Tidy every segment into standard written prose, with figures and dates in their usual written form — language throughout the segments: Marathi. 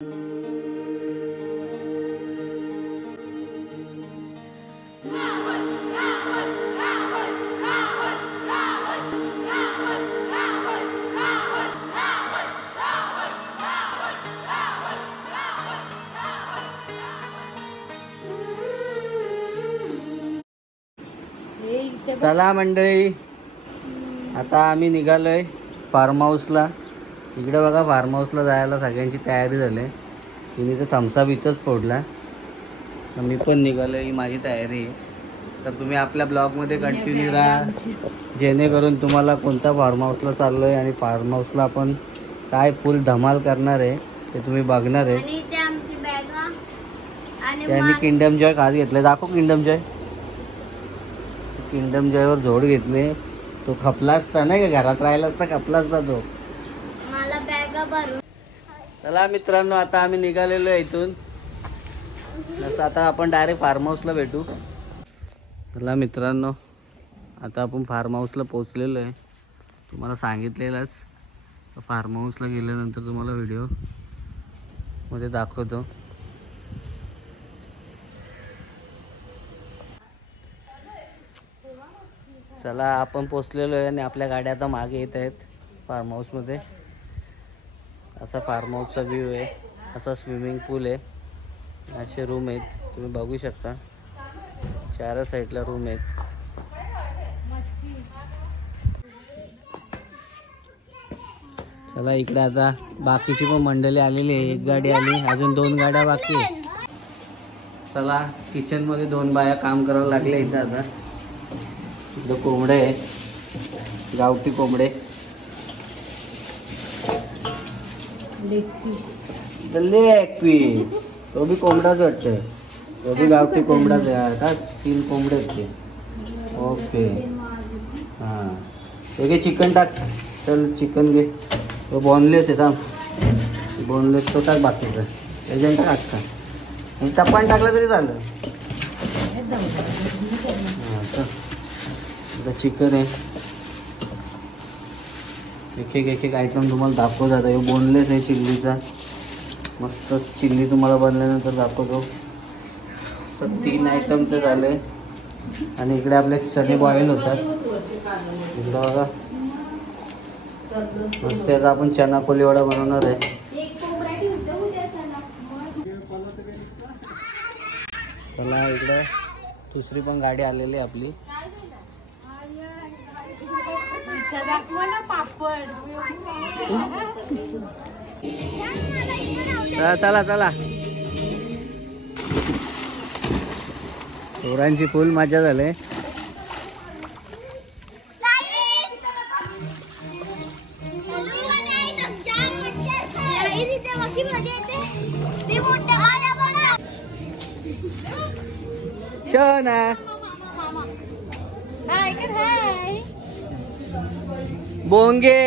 चला मंडळी, आता आम्ही निघालोय फार्म हाऊसला. इकडे बघा, फार्म हाऊसला जायला सगळ्यांची तयारी झाली. तिने तर थम्सअप इथंच फोडला, तर मी पण निघालोय. ही माझी तयारी आहे. तर तुम्ही आपल्या ब्लॉगमध्ये कंटिन्यू राहा, जेणेकरून तुम्हाला कोणता फार्म हाऊसला चाललोय आणि फार्म हाऊसला आपण काय फुल धमाल करणार आहे ते तुम्ही बघणार आहे. त्यांनी किंगडम जॉय खात घेतले. दाखव किंगडम जॉय. किंगडम जॉयवर झोड घेतले. तो खपला असता ना, का घरात राहिला असता खपला असता तो. मला बॅगा भरून. चला मित्रांनो, आता आम्ही निघालेलो आहे इथून. जसं आता आपण डायरेक्ट फार्म हाऊसला भेटू. चला मित्रांनो, आता आपण फार्म हाऊसला पोहोचलेलो आहे. तुम्हाला सांगितलेलंच, फार्म हाऊसला गेल्यानंतर तुम्हाला व्हिडिओ मध्ये दाखवतो. चला, आपण पोचलेलो आहे आणि आपल्या गाड्या आता मागे येत आहेत फार्म हाऊसमध्ये. असा फार्म हाऊसचा व्ह्यू आहे. असा स्विमिंग पूल आहे. असे रूम आहेत, तुम्ही बघू शकता. चार साईडला रूम आहेत. चला, इकडे आता बाकीची पण मंडळी आलेली आहे. एक गाडी आली, अजून 2 गाड्या बाकी आहेत. चला, किचन मध्ये 2 बाया काम करायला लागले इथं. आता इकडं कोंबडे आहे, गावठी कोंबडे. लेग पीस, तो भी कोंबडाच वाटतंय. तो भी गावठी कोंबडाच आहे. 3 कोंबडे आहेत ते. ओके, हां. हे घे चिकन टाक. चल चिकन घे. तो बोनलेस आहे. थांब, बोनलेस तो टाक. बाकीचं एजंट टाक का, टप्पान टाकला तरी चालेल. हां, तर चिकन आहे. एक एक आयटम तुम्हाला दाखवत आता. हे बोनलेस आहे चिल्लीचा. मस्त चिल्ली तुम्हाला बनल्यानंतर दाखवतो. 3 आयटम तर झाले. आणि इकडे आपले चणे बॉईल होतात. इकडं बघा, मस्त. आता आपण चना कोलीवाडा बनवणार आहे. चला, इकडे दुसरी पण गाडी आलेली आहे आपली. चला चला, पोरांची फुल मजा झाली. शोना बोंगे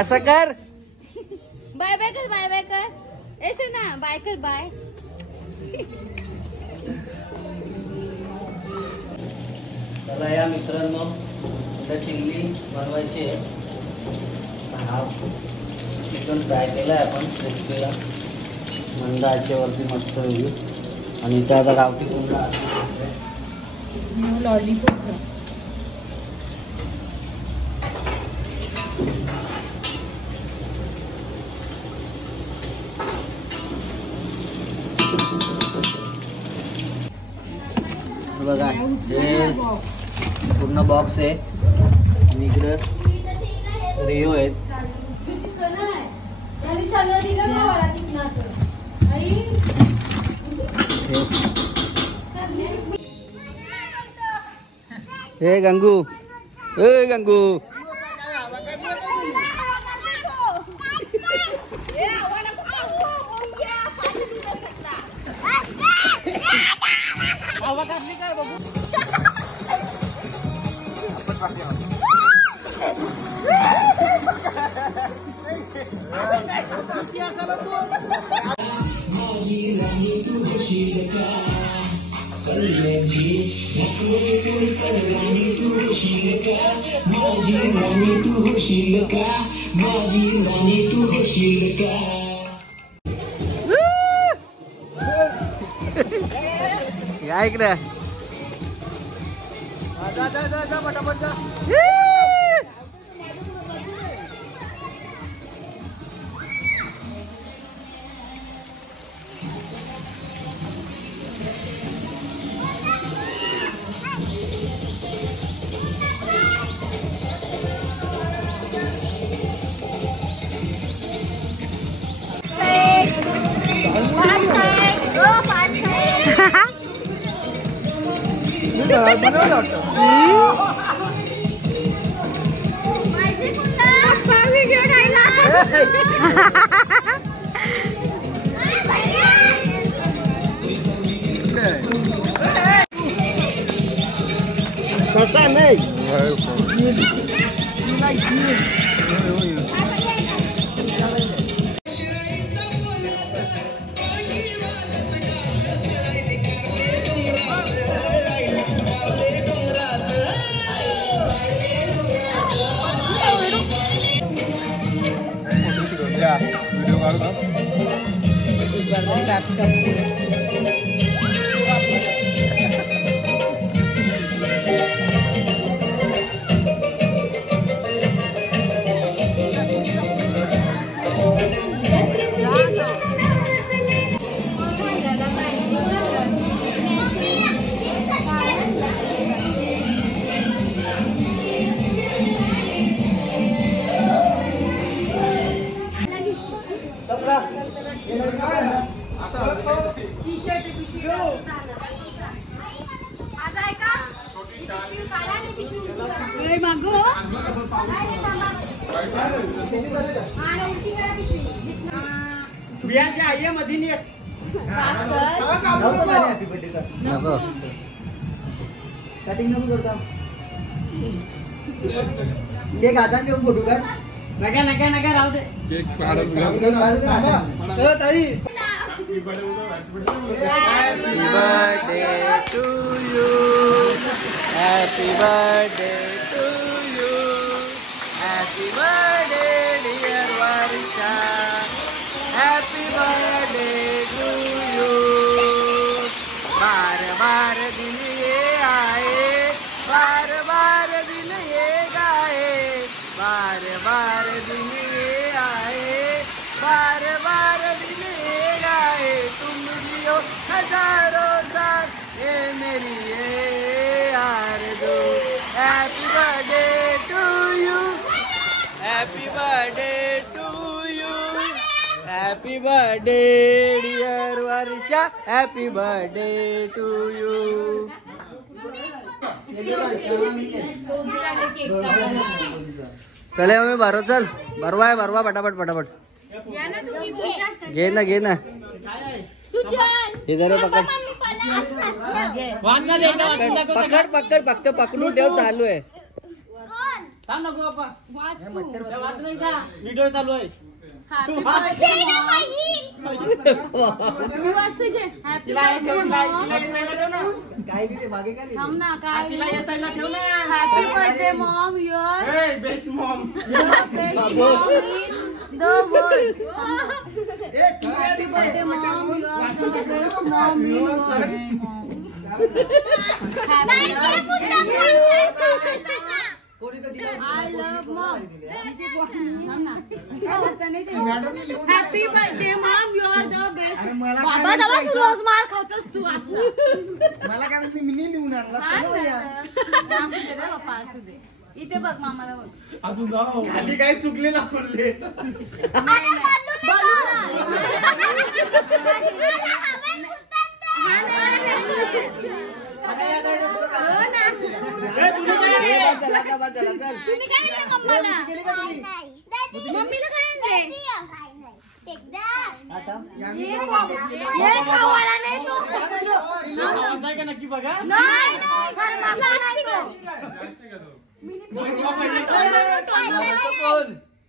असं कर. बाय बाय कर, बाय बाय कर. ए शोना, बाय कर, बाय. चला या मित्रांनो, आता चिल्ली बनवायची आहे. हा चिकन फ्राय केला आहे आपण रेसिपीला मंद आचेवरती मस्त होईल. आणि इथे आता गावठी कोंबडा लॉलीपॉप. बघा, हे पूर्ण बॉक्स आहे. आणि इकडे रिओ आहेत. हे गंगू, ए गंगू. ऐक ना कसा नाही व्हिडिओ काढू ना बियांच्या आई मध्ये नको कटिंग नको करता केक हातात देऊन फोटो काढ नका नका नका राहू दे केक काढून ताई Happy birthday to you. Happy birthday dear Varisha. Happy birthday to you. बार बार दिन ये आए, बार बार दिन ये गाए, बार बार दिन ये आए, बार बार दिन ये गाए, तुम जियो हजारों साल ये मेरी ये यार दो. Happy birthday to you. Happy birthday to you. Happy birthday dear Varisha. Happy birthday to you. चले मम्मी भरो चल भरवा आहे भरवा पटापट पटापट घे ना हे जरा पकड पकड पकड फक्त पकडून ठेव चालू आहे व्हिडिओ चालू आहे best Maugham the world. Happy birthday, mom. You are the best mom in the world. I love mom. Happy birthday, mom. You are the best. बाबा दवा रोज मार खातोस तू असं. मला काय म्हणते मी लिहून आणला असू दे रे बाप्पा असू दे. इथे बघ मामाला बघ. अजून जाऊ खाली काय चुकलेला खोलले मम्मीला काय आणले नक्की बघा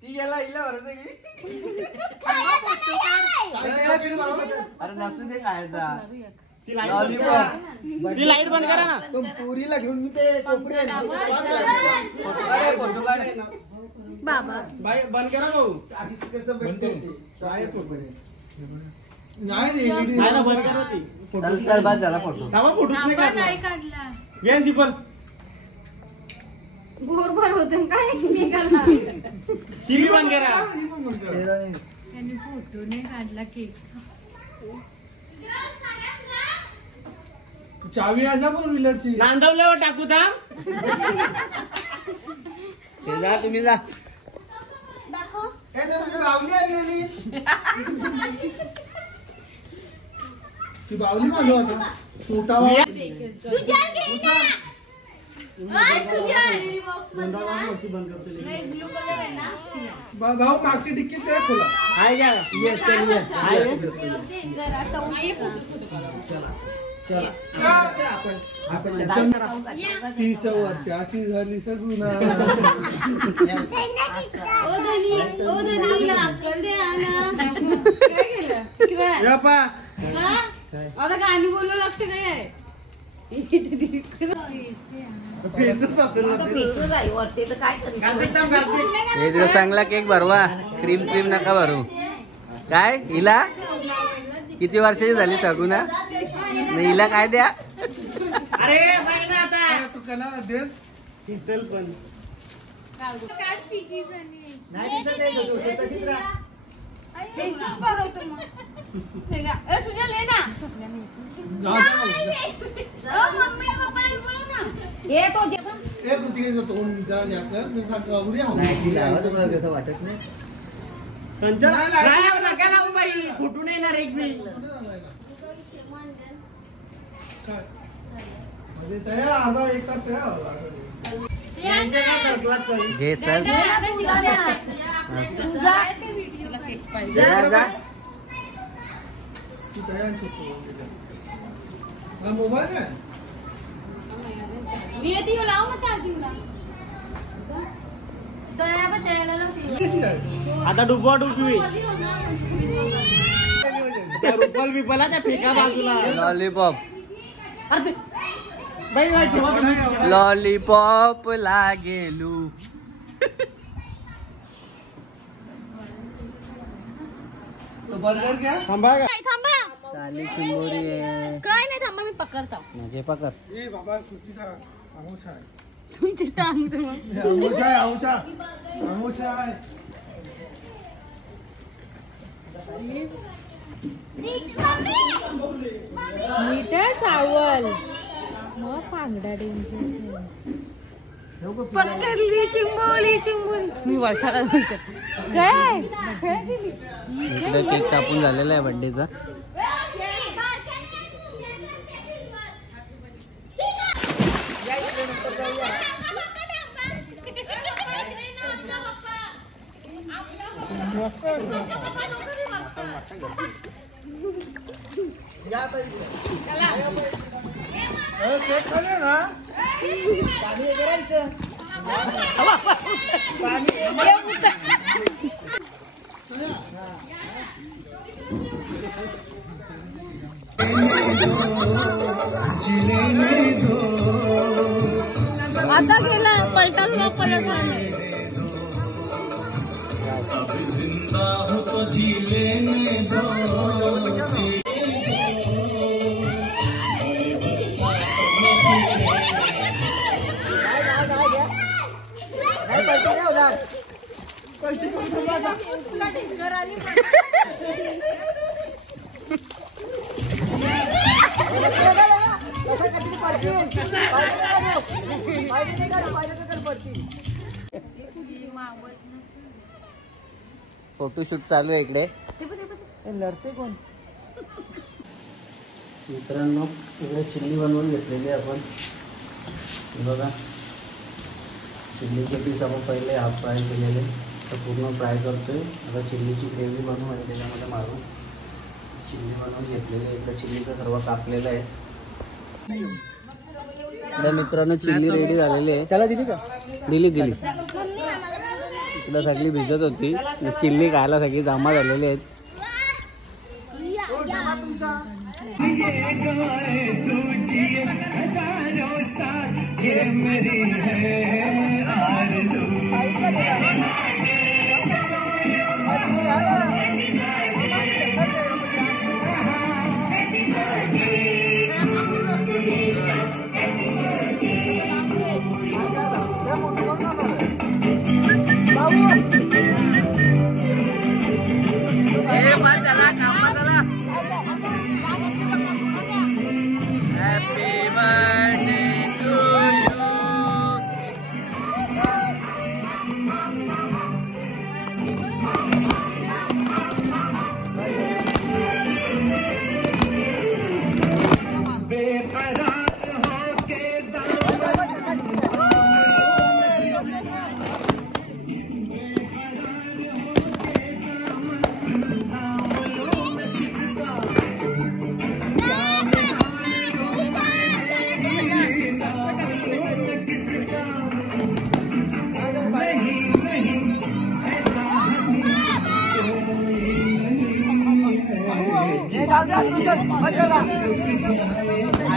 ती गेला हिला भरत अरे नसू दे खायचा ती लाईट बंद करा ना पुरीला घेऊन मी ते कोपरी फोटो काढ बाबा बंद करा भाऊ आधीच कसं भेटते नाही बंद करा ती चल चल बाद झाला फोटो. फोटो नाही आपण काढला. नाही काढला. घ्या दीपल. गोरभर होते काय निघाला. टीव्ही बंद करा. त्यांनी फोटो नाही काढला केक. चावी आजा फोर व्हीलरची. नांदवल्यावर टाकू थांब. ते जा तुम्ही जा. बावली आलेली. ती बावली माझं होता. सुटावा. सुजान घे ना. हाय सुजान. बॉक्स मध्ये नाही ब्लू कलर आहे ना. भाऊ मागची डिक्की ते खोला. हाय घ्या. येस चल येस. हाय. जरा चला. आपण 30 वर्षाची झाली सगुना. ओ धनी अक्कल द्या ना. काय केलं? यापा. हा? आता गाणी बोललो लक्ष नाही आहे. पेसच असेल ना. हे दिवस चांगला केक भरवा. क्रीम क्रीम नका भरू. काय हिला किती वर्षाची झाली सगुना. हिला काय द्या. अरे बघ ना आता. तू कला देस. घेतल पण. काढ टिकीज आणि. नाही दिसत आहे तो तशीच राहा. पेशंट भरवतो मग. ए सुजा ले ना. मम्मी पप्पाला बोलव ना. ये तो जे ते कुठे तोंड जा जाकर मी कावरी हाव. नाही लावा तुम्हाला कसं वाटत नाही. कंचन नाही नका लावू बाई. फुटून येणार एक मी. म्हणजे त्या अर्धा एक तास घे चल. जा. मोबाईल आहे. येते येऊ लाव मग चार्जिंगला. दया पण द्यायला लावते. आता डुबवा डुबवी. रुपल बिपला त्या फेका बाजूला. लॉलीपॉप. बाई बाई ठेवा. लॉलीपॉप लागेलू. बर्गर घ्या. थांबा का. थांबा. काली चिंबोरी आहे. काय नाही थांबा मी पकडतो. म्हणजे पकड. ए बाबा सुट्टीचा आमोशा आहे. तुमची टांग तुम्हाला. आमोशा आहे आमोशा. आमोशा आहे. मीठ चावल मग पांगडा डेंजर. पकडली चिंबोली. मी वर्षाला काय इकडे केक कापून झालेला आहे बर्थडेचा. केक खाले ना. पाणी करायचं. आता गेला पलटा पलट फोटोशूट चालू आहे इकडे. लढते कोण. मित्रांनो इकडे चिल्ली बनवून घेतलेली आपण. बघा चिल्लीचे पीस आपण पहिले हाफ फ्राय केलेले तर पूर्ण फ्राय करतोय. आता चिल्लीची ग्रेव्ही बनवू आणि त्याच्यामध्ये मारू. चिल्ली बनवून घेतलेली इकडे चिल्लीचं सर्व कापलेलं आहे. इकडे मित्रांनो चिल्ली रेडी झालेली आहे. त्याला दिली का. दिली. इकडं सगळी भिजत होती. चिल्ली खायला सगळी जमा झालेली आहेत.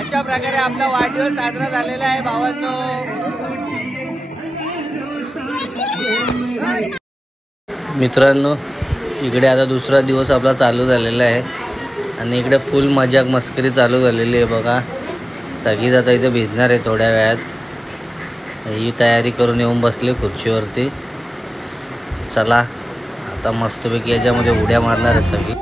अशा प्रकारे आपला वाढदिवस साजरा झालेला आहे भावांनो. मित्रांनो इकडे आता दुसरा दिवस आपला चालू झालेला आहे आणि इकडे फुल मजाक मस्करी चालू झालेली आहे बघा. सगळीच आता इथे भिजणार आहे थोड्या वेळात. ही तयारी करून येऊन बसले खुर्चीवरती. चला आता मस्तपैकी याच्यामध्ये उड्या मारणार आहेत सगळी.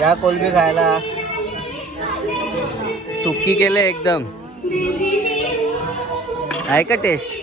या कोलबी खायला सुक्की केले एकदम. आहे का टेस्ट?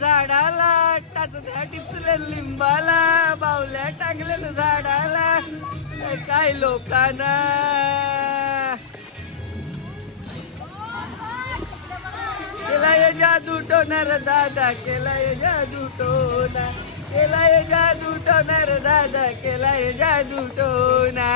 झाडाला टाचल्या टिचल्या लिंबाला बावल्या टांगल्या झाडाला काय लोकांना केला ये जादू टोनर दादा केला ये जादू टोना केला ये जादू टोनर दादा केला ये जादू टोना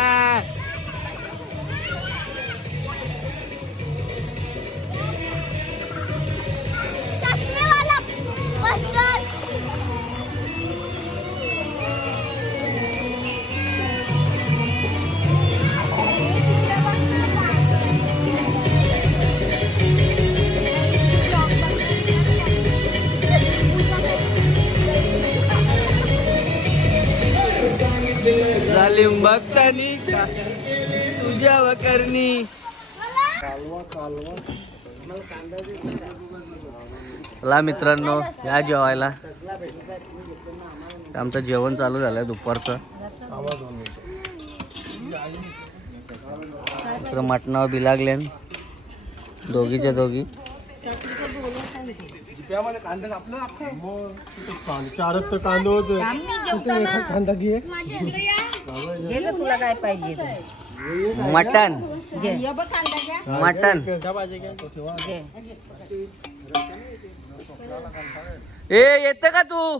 जालिम भक्तानी तुझ्या करणी ला मित्रांनो या जेवायला आमचं जेवण चालू झालंय दुपारचं तर मटणावर बी लागले दोघीच्या दोघी त्यामध्ये कांदा कापलं अख्खं चारच तर कांदा होत कांदा घे तुला काय पाहिजे मटन मटन ए येते का तू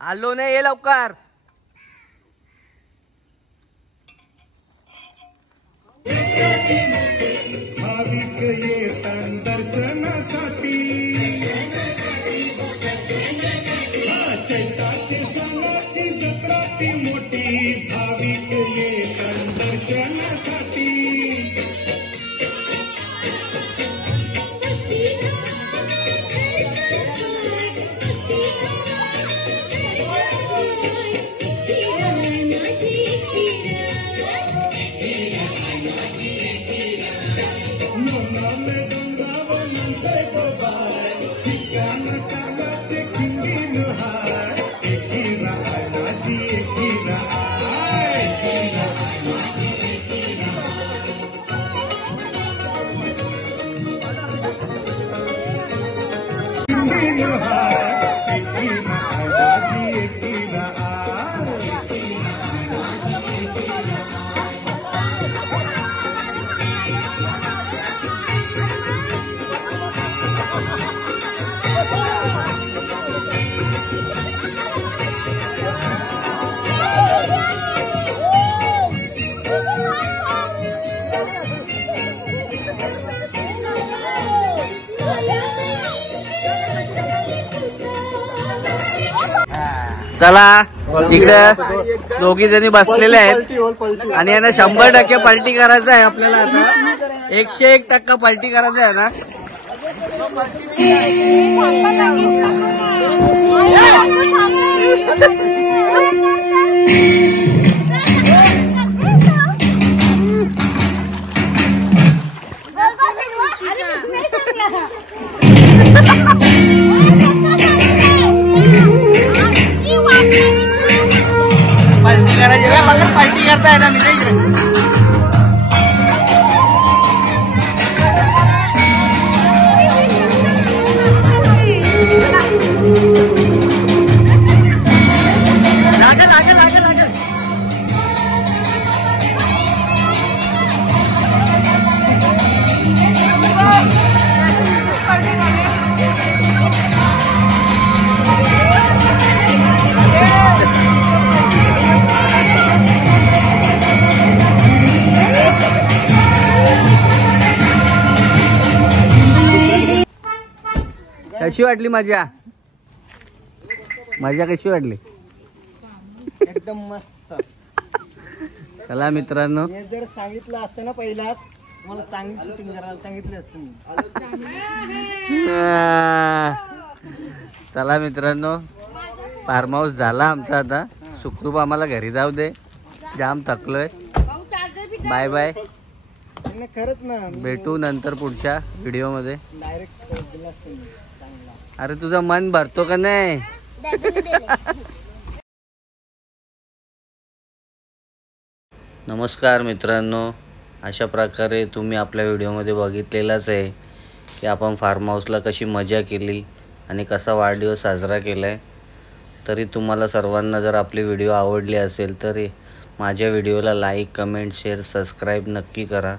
आलो नाही ये लवकर भाविक येतात दर्शनासाठी चैताची सणाची जत्रा ती मोठी भाविक येतात दर्शनासाठी चला इकडे दोघी जणी बसलेले आहेत आणि यांना 100% पलटी करायचं आहे आपल्याला आता 101% पलटी करायचं आहे ना पलटी करताय ना मी लागेल लागेल लागेल लागेल कशी वाटली मजा मजा कशी वाटली एकदम मस्त चला मित्रांनो हे जर सांगितलं असतं ना पहिलाच मला चांगली शूटिंग करायला सांगितलं असतं मी चला मित्रांनो फार्म हाऊस झाला आमचा आता सुखरूप आम्हाला घरी जाऊ दे जाम थकलोय बाय बाय नाही, खरंच ना भेटू नंतर पुढच्या व्हिडिओ मध्ये डायरेक्ट दिला असतं मी चांगला अरे तुझं मन भरतो का नाही नमस्कार मित्रांनो अशा प्रकारे तुम्ही आपल्या व्हिडिओमध्ये बघितलेलाच आहे की आपण फार्म हाऊसला कशी मजा केली आणि कसा वाढदिवस साजरा केला आहे तरी तुम्हाला सर्वांना जर आपली व्हिडिओ आवडली असेल तर माझ्या व्हिडिओला लाईक कमेंट शेअर सबस्क्राईब नक्की करा